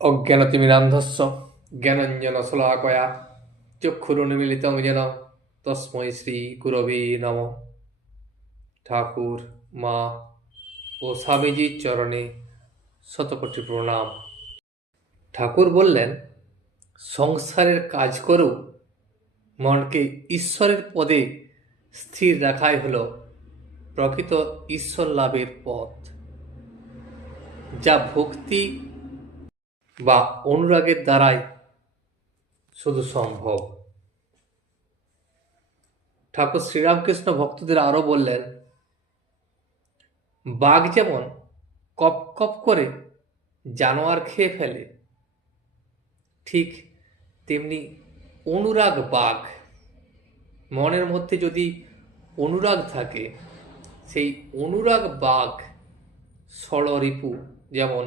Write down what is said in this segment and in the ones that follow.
অজ্ঞানতিমিরান্ধস্য জ্ঞানাঞ্জনশলাকয়া চক্ষুরুন্মিলিতং যেন তস্मै শ্রীগুরবে নমঃ। ঠাকুর, মা ও স্বামীজির চরণে শতকোটি প্রণাম। ঠাকুর বললেন, সংসারের কাজ করেও মনকে ঈশ্বরের পদে স্থির রাখাই হল প্রকৃত ঈশ্বর লাভের পথ, যা ভক্তি বা অনুরাগের দ্বারাই শুধু সম্ভব। ঠাকুর শ্রীরামকৃষ্ণ ভক্তদের আরো বললেন, বাঘ যেমন কপ কপ করে জানোয়ার খেয়ে ফেলে, ঠিক তেমনি অনুরাগ বাঘ। মনের মধ্যে যদি অনুরাগ থাকে, সেই অনুরাগ বাঘ ষড়রিপু, যেমন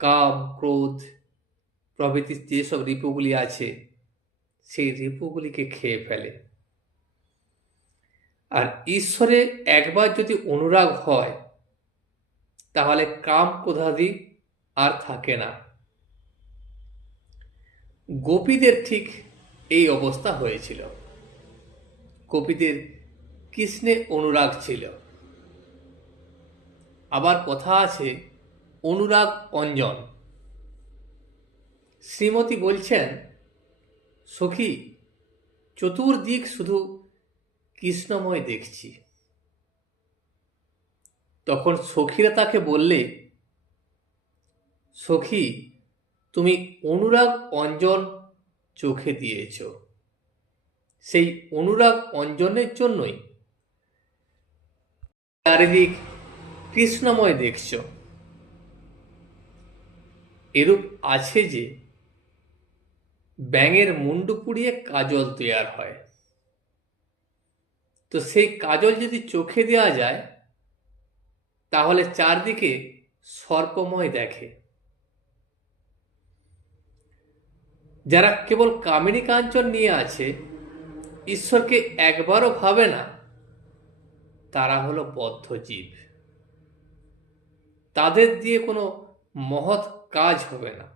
কাম, ক্রোধ প্রভৃতি যেসব রিপুগুলি আছে, সেই রিপুগুলিকে খেয়ে ফেলে। আর ঈশ্বরে একবার যদি অনুরাগ হয়, তাহলে কাম ক্রোধাদি আর থাকে না। গোপীদের ঠিক এই অবস্থা হয়েছিল। গোপীদের কৃষ্ণে অনুরাগ ছিল। আবার কথা আছে অনুরাগ অঞ্জন। শ্রীমতী বলছেন, সখী, চতুর্দিক শুধু কৃষ্ণময় দেখছি। তখন সখীরা তাকে বললে, সখী, তুমি অনুরাগ অঞ্জন চোখে দিয়েছ, সেই অনুরাগ অঞ্জনের জন্যই চারিদিক কৃষ্ণময় দেখছ। এরূপ আছে যে ব্যাঙের মুন্ডু পুড়িয়ে কাজল তৈয়ার হয়, তো সেই কাজল যদি চোখে দেওয়া যায়, তাহলে চারদিকে সর্পময় দেখে। যারা কেবল কামিনী কাঞ্চন নিয়ে আছে, ঈশ্বরকে একবারও ভাবে না, তারা হলো বদ্ধ জীব। তাদের দিয়ে কোনো মহৎ কাজ হবে না।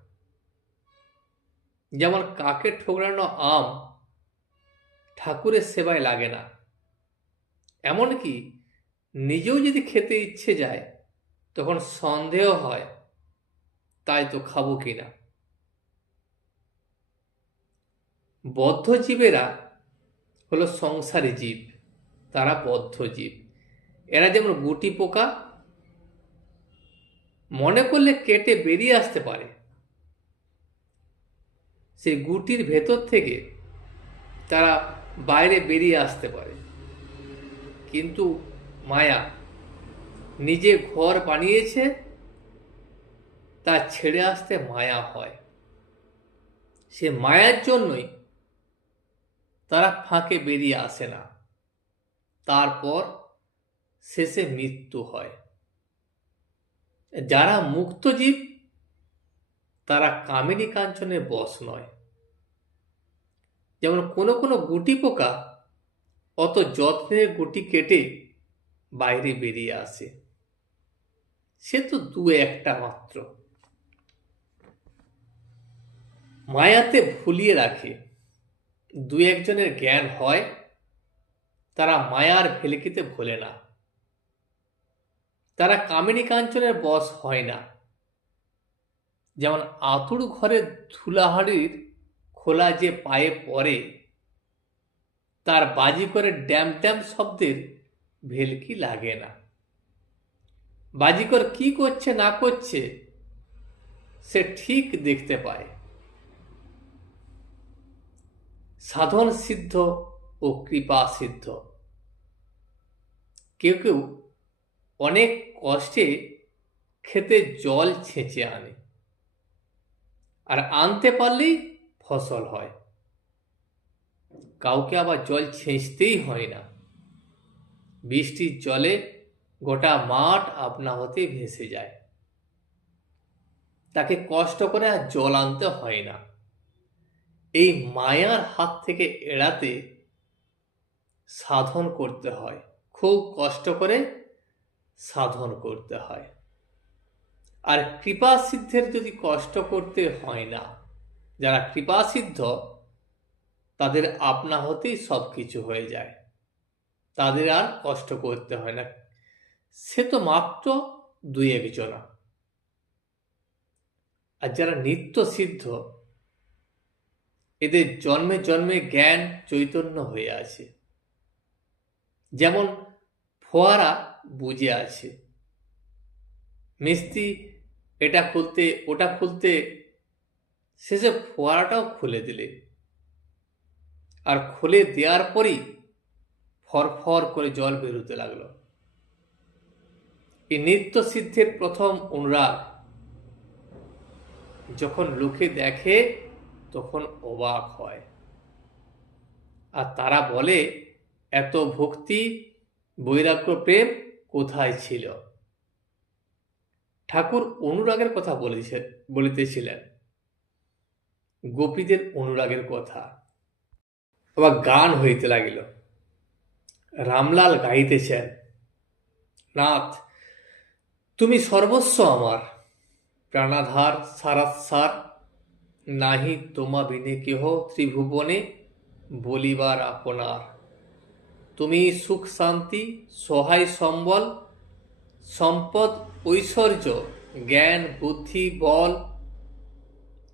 যেমন কাকে ঠোকরানো আম ঠাকুরের সেবায় লাগে না, এমনকি নিজেও যদি খেতে ইচ্ছে যায়, তখন সন্দেহ হয়, তাই তো খাবো কিনা। বদ্ধ জীবেরা হলো সংসারী জীব, তারা বদ্ধ জীব। এরা যেমন গুটি পোকা, মনে করলে কেটে বেরিয়ে আসতে পারে। সেই গুটির ভেতর থেকে তারা বাইরে বেরিয়ে আসতে পারে, কিন্তু মায়া নিজে ঘর বানিয়েছে, তা ছেড়ে আসতে মায়া হয়। সে মায়ার জন্যই তারা ফাঁকে বেরিয়ে আসে না। তারপর শেষে মৃত্যু হয়। যারা মুক্ত জীব, তারা কামিনী কাঞ্চনের বশ নয়। যেমন কোনো কোনো গুটি পোকা অত যত্নের গুটি কেটে বাইরে বেরিয়ে আসে, সে তো দু একটা মাত্র। মায়াতে ভুলিয়ে রাখে। দু একজনের জ্ঞান হয়, তারা মায়ার ভেলকিতে ভোলে না। তারা কামিনী কাঞ্চনের বশ হয় না। যেমন আতুর ঘরের ধুলাহাড়ির খোলা যে পায়ে পড়ে, তার বাজি করে ড্যাম ড্যাম শব্দের ভেলকি লাগে না। বাজিকর কি করছে না করছে সে ঠিক দেখতে পায়। সাধন সিদ্ধ ও কৃপা সিদ্ধ। কেউ কেউ অনেক কষ্টে খেতে জল ছেঁচে আনে, আর আনতে পারলেই ফসল হয়। কাউকে আবার জল ছেঁচতেই হয় না, বৃষ্টির জলে গোটা মাঠ আপনা হতে ভেসে যায়। তাকে কষ্ট করে আর জল আনতে হয় না। এই মায়ার হাত থেকে এড়াতে সাধন করতে হয়, খুব কষ্ট করে সাধন করতে হয়। আর কৃপা সিদ্ধের যদি কষ্ট করতে হয় না, যারা কৃপা সিদ্ধ তাদের আপনা হতেই সব কিছু হয়ে যায়, তাদের আর কষ্ট করতে হয় না। সে তো মাত্র 2-1 জনা। আর যারা নিত্য সিদ্ধ, এদের জন্মে জন্মে জ্ঞান চৈতন্য হয়ে আছে। যেমন ফোয়ারা বুঝে আছে, মিস্ত্রি এটা খুলতে ওটা খুলতে শেষে ফোয়ারাটাও খুলে দিলে, আর খুলে দেওয়ার পরই ফরফর করে জল বেরোতে লাগলো। এই নিত্য সিদ্ধের প্রথম অনুরাগ যখন লোকে দেখে তখন অবাক হয়, আর তারা বলে এত ভক্তি বৈরাগ্য প্রেম কোথায় ছিল। ঠাকুর অনুরাগের কথা বলিতেছিলেন, গোপীদের অনুরাগের কথা। আবার গান হইতে লাগিল। রামলাল গাইতেছেন, নাথ তুমি সর্বস্ব আমার, প্রাণাধার সারাৎসার, নাহি তোমা বিনে কেহ ত্রিভুবনে বলিবার আপনার। তুমি সুখ শান্তি সহায় সম্বল, সম্পদ ঐশ্বর্য জ্ঞান বুদ্ধি বল।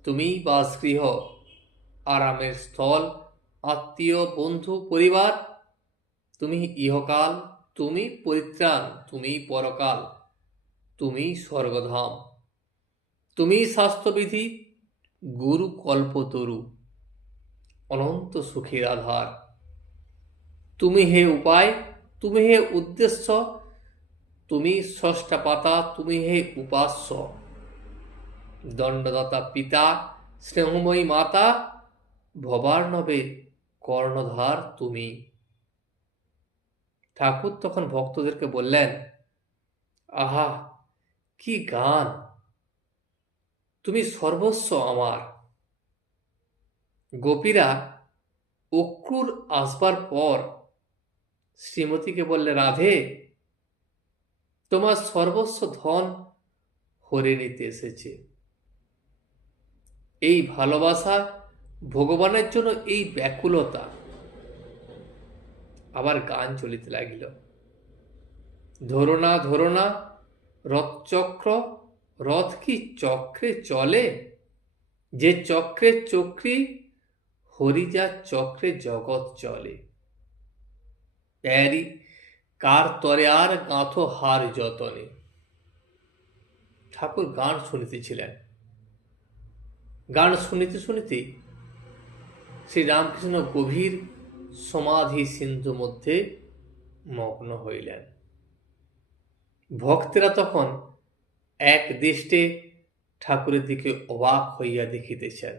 তুমি বাসগৃহ আরামের স্থল, আত্মীয় বন্ধু পরিবার। তুমি ইহকাল, তুমি পরিত্রাণ, তুমি পরকাল, তুমি স্বর্গধাম। তুমি স্বাস্থ্যবিধি গুরু কল্পতরু, অনন্ত সুখের আধার। তুমি হে উপায়, তুমি হে উদ্দেশ্য, তুমি ষষ্ঠা পাতা, তুমি হে উপাস্য। দণ্ডদাতা পিতা, স্নেহময়ী মাতা, ভবার্ণবে কর্ণধার তুমি। ঠাকুর তখন ভক্তদেরকে বললেন, আহা কি গান, তুমি সর্বস্ব আমার। গোপীরা অক্রুর আসবার পর শ্রীমতীকে বললে, রাধে তোমার সর্বস্ব ধন হরে নিতে এসেছে। এই ভালোবাসা, ভগবানের জন্য এই ব্যাকুলতা। আবার গান চলিতে লাগিল, ধরো না ধরো না রথচক্র, রথ কি চক্রে চলে, যে চক্রে চক্রী হরি যা চক্রে জগৎ চলে। প্যারি কার তরে আর গাঁথো হার যতনে। ঠাকুর গান শুনিতেছিলেন। গান শুনিতে শুনিতে শ্রী রামকৃষ্ণ গভীর সমাধি সিন্ধু মধ্যে মগ্ন হইলেন। ভক্তেরা তখন এক দৃষ্টে ঠাকুরের দিকে অবাক হইয়া দেখিতেছেন।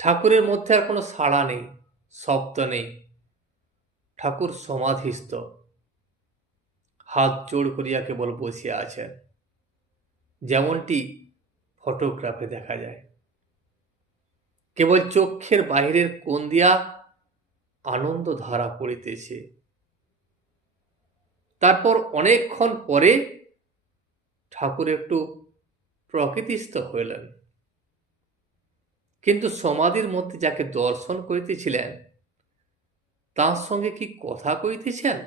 ঠাকুরের মধ্যে আর কোনো সাড়া নেই, শব্দ নেই। ঠাকুর সমাধিস্থ, হাত জোড় করিয়া কেবল বসিয়া আছেন, যেমনটি ফটোগ্রাফে দেখা যায়। কেবল চক্ষের বাহিরের কোণ দিয়া আনন্দ ধারা পড়িতেছে। তারপর অনেকক্ষণ পরে ঠাকুর একটু প্রকৃতিস্থ হইলেন, কিন্তু সমাধির মধ্যে যাকে দর্শন করিতেছিলেন তার সঙ্গে কি কথা কইতেছেন,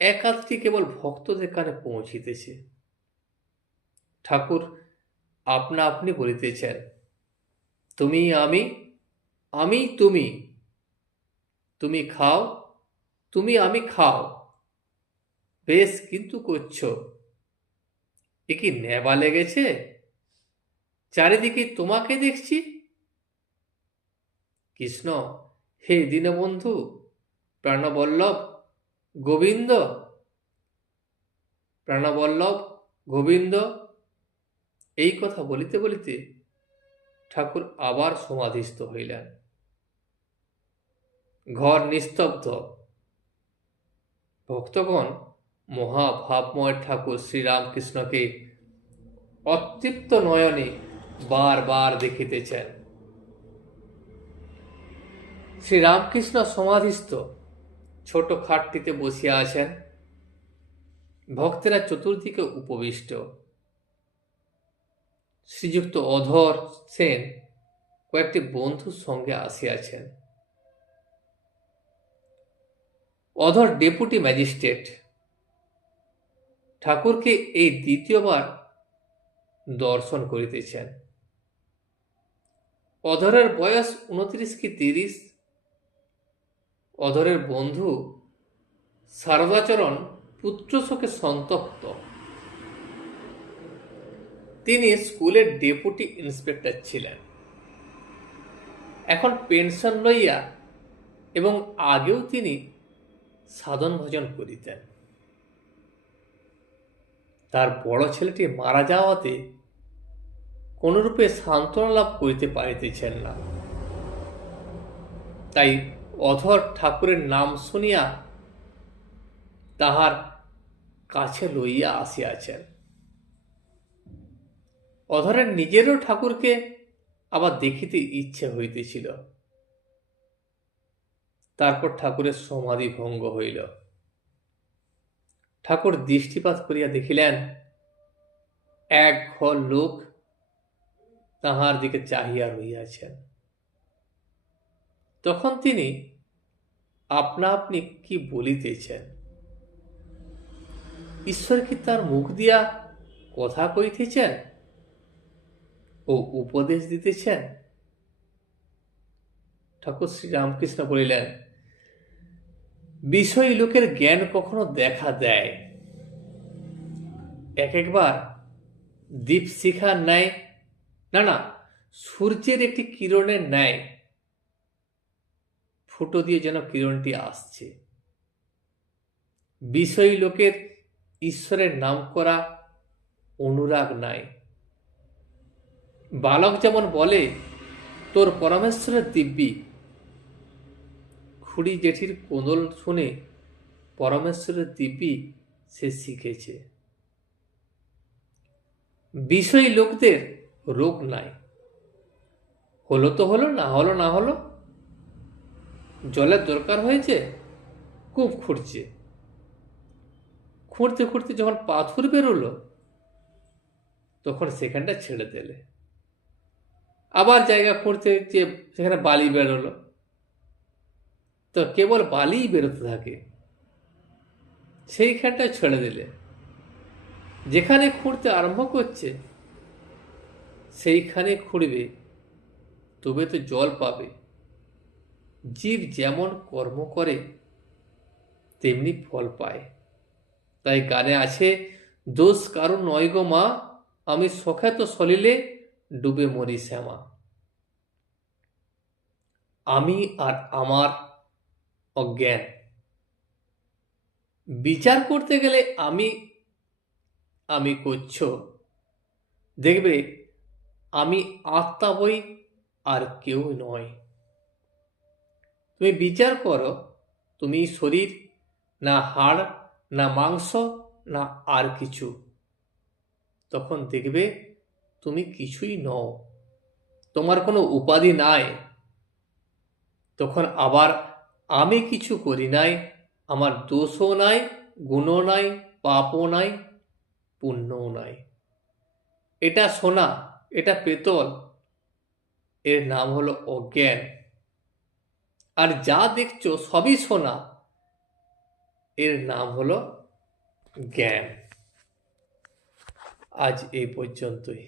একাধটি কেবল ভক্তদের কানে পৌঁছিতেছে। ঠাকুর আপনা আপনি বলিতেছেন, তুমি আমি, আমি তুমি, তুমি খাও, তুমি আমি খাও, বেশ কিন্তু করছো, এ কি নেবা লেগেছে, চারিদিকে তোমাকে দেখছি। কৃষ্ণ হে দীনবন্ধু প্রাণবল্লভ গোবিন্দ, প্রাণবল্লভ গোবিন্দ। এই কথা বলিতে বলিতে ঠাকুর আবার সমাধিস্থ হইলেন। ঘর নিস্তব্ধ। ভক্তগণ মহাভাবময় ঠাকুর শ্রীরামকৃষ্ণকে অতৃপ্ত নয়নে বারবার দেখিতেছেন। শ্রীরামকৃষ্ণ সমাধিস্থ ছোট খাটটিতে বসিয়া আছেন। ভক্তেরা চতুর্দিকে উপবিষ্ট। শ্রীযুক্ত অধর সেন কয়েকটি বন্ধুর সঙ্গে আসিয়াছেন। অধর ডেপুটি ম্যাজিস্ট্রেট, ঠাকুরকে এই দ্বিতীয়বার দর্শন করিতেছেন। অধরের বয়স 29 কি 30। অধরের বন্ধু শারদাচরণ পুত্রশোকে সন্তপ্ত। তিনি স্কুলের ডেপুটি ইন্সপেক্টর ছিলেন, এখন পেনশন লইয়া, এবং আগেও তিনি সাধন ভজন করিতেন। তার বড় ছেলেটি মারা যাওয়াতে কোনরূপে সান্ত্বনা লাভ করিতে পারিতেছেন না। তাই অধর ঠাকুরের নাম শুনিয়া তাহার কাছে লইয়া আসিয়াছেন। অধরের নিজেরও ঠাকুরকে আবার দেখিতে ইচ্ছে হইতেছিল। তারপর ঠাকুরের সমাধি ভঙ্গ হইল। ঠাকুর দৃষ্টিপাত করিয়া দেখিলেন এক ঘর লোক তাহার দিকে চাহিয়া রহিয়াছেন। তখন তিনি আপনা আপনি কি বলিতেছেন? ঈশ্বর কি তার মুখ দিয়া কথা কইতেছেন ও উপদেশ দিতেছেন? ঠাকুর শ্রীরামকৃষ্ণ বলিলেন, বিষয়ী লোকের জ্ঞান কখনো দেখা দেয়, এক একবার দীপশিখার ন্যায়, না সূর্যের একটি কিরণের ন্যায় ফুটো দিয়ে যেন কিরণটি আসছে। বিষয়ী লোকের ঈশ্বরের নাম করা অনুরাগ নাই। বালক যেমন বলে তোর পরমেশ্বরের দিব্যি, খুড়ি জেঠির কোদল শুনে পরমেশ্বরের দিব্যি সে শিখেছে। বিষয়ী লোকদের রোগ নাই, হলো তো হলো, না হলো না হলো। জলের দরকার হয়েছে, কূপ খুঁড়ছে, খুঁড়তে খুঁড়তে যখন পাথর বেরোলো তখন সেখানটা ছেড়ে দিলে। আবার জায়গা খুঁড়তে যে সেখানে বালি বেরোলো, তো কেবল বালিই বেরোতে থাকে, সেইখানটায় ছেড়ে দিলে। যেখানে খুঁড়তে আরম্ভ করছে সেইখানে খুঁড়বে, তবে তো জল পাবে। জীব যেমন কর্ম করে তেমনি ফল পায়। তাই গানে আছে, দোষ কারণ নয় গো মা, আমি সখ্যাত সলিলে ডুবে মরি শ্যামা। আমি আর আমার অজ্ঞান, বিচার করতে গেলে আমি করছ, দেখবে আমি আত্মা বই আর কেউ নয়। তুমি বিচার করো, তুমি শরীর, না হাড়, না মাংস, না আর কিছু। তখন দেখবে তুমি কিছুই নও, তোমার কোনো উপাধি নাই। তখন আবার আমি কিছু করি নাই, আমার দোষও নাই, গুণও নাই, পাপও নাই, পুণ্যও নাই। এটা সোনা, এটা পেতল, এর নাম হলো অজ্ঞান। আর যা দেখছো সবই সোনা, এর নাম হলো জ্ঞান। আজ এই পর্যন্তই।